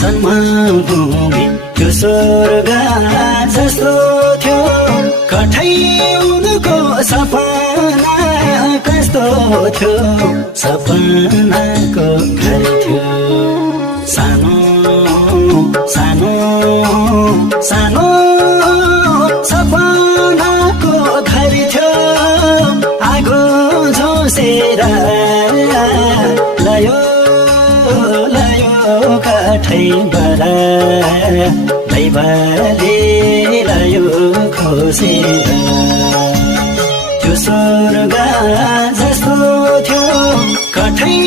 जन्मभूमि त्यो स्वर्ग जस्तो थियो कठै उनको सपना कस्तो थियो सपनाको घर थियो सानो सानो सानो सपनाको घर थियो आगो झोसेर लयो लयो काठैबाट दैवले लयो खोसेर त्यो स्वर्ग जस्तो थियो कठै